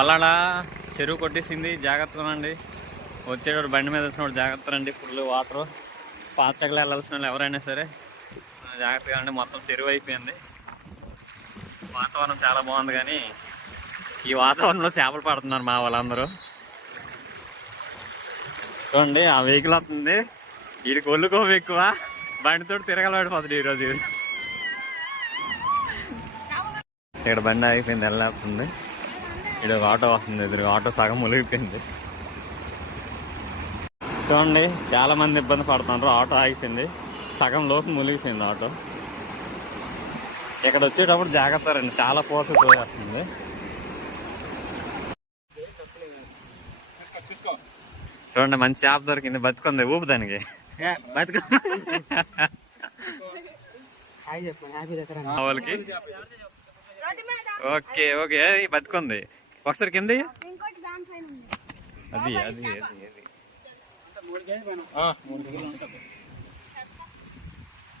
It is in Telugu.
పొలాడ చెరువు కొట్టేసింది, జాగ్రత్తగా అండి. వచ్చేటప్పుడు బండి మీద వచ్చినప్పుడు జాగ్రత్త రండి. Full water. పాతకలు వెళ్ళాల్సిన వాళ్ళు ఎవరైనా సరే జాగ్రత్తగా అండి. మొత్తం చెరువు అయిపోయింది. వాతావరణం చాలా బాగుంది, కానీ ఈ వాతావరణంలో చేపలు పడుతున్నారు మా వాళ్ళందరూ. చూడండి ఆ వెహికల్ వస్తుంది, వీడికి ఒళ్ళుకోవి ఎక్కువ, బండితో తిరగలబడిపోతుంది ఈరోజు. ఇక్కడ బండి ఆగిపోయింది, వెళ్ళేస్తుంది. ఇక్కడ ఆటో వస్తుంది, ఎదురు ఆటో సగం మునిగిపోయింది. చూడండి చాలా మంది ఇబ్బంది పడుతున్నారు. ఆటో ఆగిపోయింది, సగం లోపు మునిగిపోయింది ఆటో. ఇక్కడ వచ్చేటప్పుడు జాగ్రత్త రండి, చాలా ఫోర్స్ పోయేస్తుంది. చూడండి మంచి చేప దొరికింది, బతుకుంది, ఊపు దానికి బతుకు. వాళ్ళకి ఓకే ఓకే బతుకుంది. ఒకసారి కింద అది అది అది